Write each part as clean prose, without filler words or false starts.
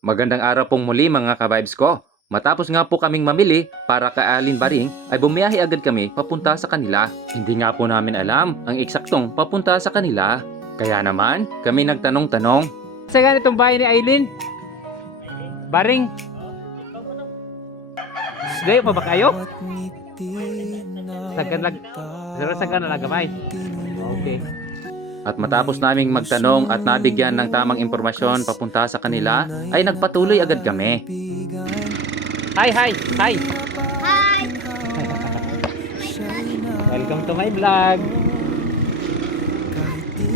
Magandang araw pong muli mga ka-vibes ko. Matapos nga po kaming mamili para kay Alin Baring ay bumiyahe agad kami papunta sa kanila. Hindi nga po namin alam ang eksaktong papunta sa kanila. Kaya naman kami nagtanong-tanong. Sa ganitong bahay ni Aileen? Baring? Gayo pa ba kayo? Sagan na gamay. Okay. At matapos naming magtanong at nabigyan ng tamang impormasyon papunta sa kanila, ay nagpatuloy agad kami. Hi! Hi! Welcome to my vlog.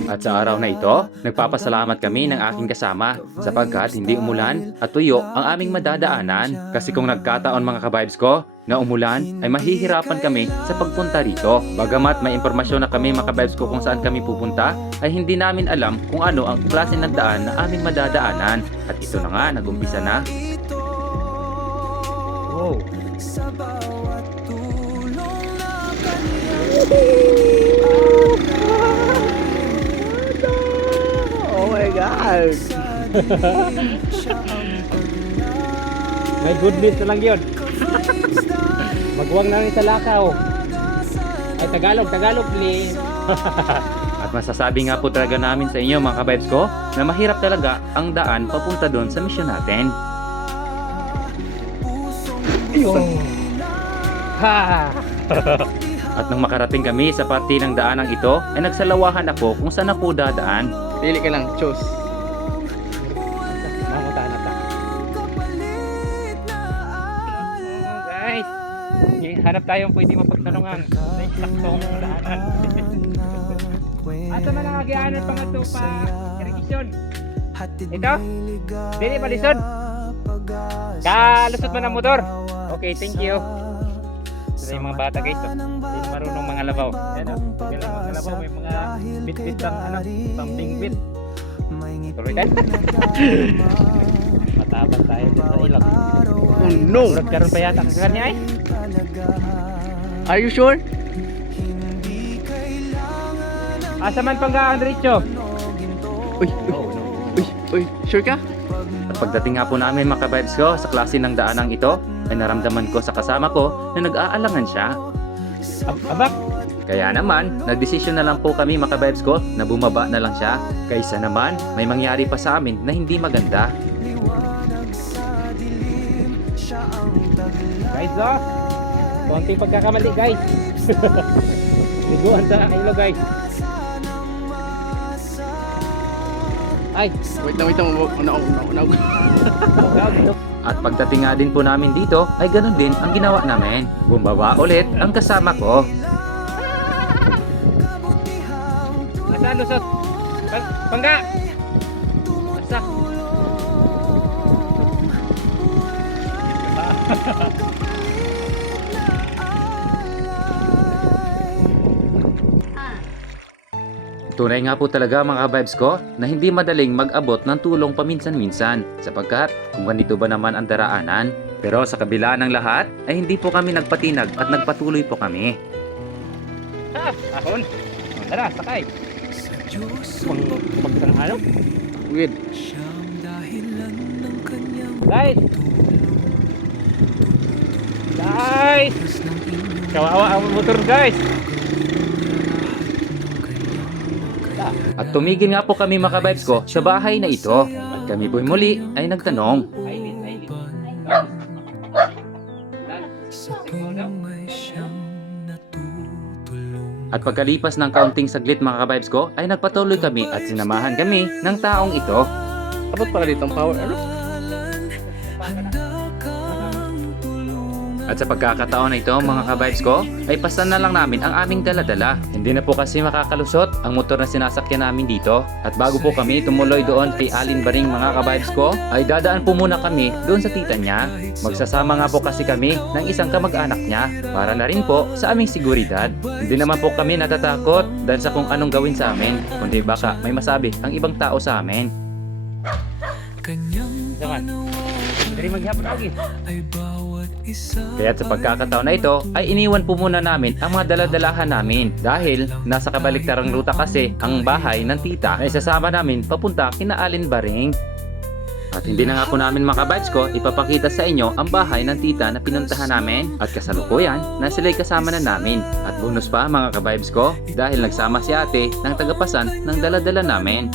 At sa araw na ito, nagpapasalamat kami ng aking kasama sapagkat hindi umulan at tuyo ang aming madadaanan. Kasi kung nagkataon mga ka-vibes ko na umulan, ay mahihirapan kami sa pagpunta rito. Bagamat may impormasyon na kami mga ka-vibes ko kung saan kami pupunta, ay hindi namin alam kung ano ang klase ng daan na aming madadaanan. At ito na nga, nag-umpisa na. Oh. Oh my God! May goodness na lang yun. Magwang na rin sa lakaw. Ay, Tagalog please. At masasabi nga po talaga namin sa inyo mga ka-vibes ko na mahirap talaga ang daan papunta doon sa misyon natin. Ha! At nung makarating kami sa parte ng daanang ito, ay nagsalawahan ako kung saan ako dadaan. Pili ka lang, choose. Mamutaan na ta. Guys, hanap tayong pwede mapagtanungan sa eksaktong daanan. Asa man ang agianan pa nga ito pa irrigation? Ito? Dili pa lisod? Kalusot man ang motor? Okay, thank you. Ito yung mga bata guys, hindi marunong mga labaw. Ayan o, galing mga labaw, may mga bit-bit ang something bit. Tuloy tayo. Matapang tayo sa ilang. Oh no! Murag karon pa yata kagad niya ay. Are you sure? Asa man panggaan diretso? Uy! Uy! Sure ka? At pagdating nga po namin mga ka-vibes ko sa klase ng daanang ito, ay naramdaman ko sa kasama ko na nag-aalangan siya. Abak! Kaya naman, nagdesisyon na lang po kami mga ka-vibes ko na bumaba na lang siya. Kaysa naman, may mangyari pa sa amin na hindi maganda. Guys oh! Konting pagkakamali guys! Liguan sa ilo guys! Ay! Wait lang. Una. At pagdating nga din po namin dito, ay ganun din ang ginawa namin. Bumaba ulit ang kasama ko. Asaan lusot? Pangga! Asa? Tunay nga po talaga mga vibes ko na hindi madaling mag-abot ng tulong paminsan-minsan sapagkat kung ganito ba naman ang daraanan. Pero sa kabila ng lahat ay hindi po kami nagpatinag at nagpatuloy po kami. Ahon! Tara, sakay! Kumagkita ng ano? Weird. Guys! Guys! Kawawa ang motor guys! At tumigil nga po kami mga vibes ko sa bahay na ito. At kami po'y muli ay nagtanong. Aileen. At pagkalipas ng kaunting saglit mga vibes ko ay nagpatuloy kami at sinamahan kami ng taong ito. Abot pala dito ang power. Ano? At sa pagkakataon na ito mga ka-vibes ko ay pasan na lang namin ang aming dala-dala. Hindi na po kasi makakalusot ang motor na sinasakyan namin dito. At bago po kami tumuloy doon kay Alin Baring mga ka-vibes ko ay dadaan po muna kami doon sa tita niya. Magsasama nga po kasi kami ng isang kamag-anak niya para na rin po sa aming seguridad. Hindi naman po kami natatakot dahil sa kung anong gawin sa amin, kundi baka may masabi ang ibang tao sa amin. Saman. Dari maghihapon lagi. Kaya sa pagkakataon na ito ay iniwan po muna namin ang mga daladalahan namin dahil nasa kabaliktarang ruta kasi ang bahay ng tita na isasama namin papunta kina Alin Baring. At hindi na nga po namin mga ka-vibes ko ipapakita sa inyo ang bahay ng tita na pinuntahan namin. At kasalukuyan na sila'y kasama na namin. At bonus pa mga ka-vibes ko dahil nagsama si ate ng tagapasan ng dala-dala namin.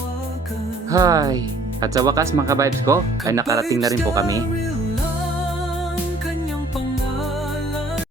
Hay! At sa wakas mga ka-vibes ko ay nakarating na rin po kami.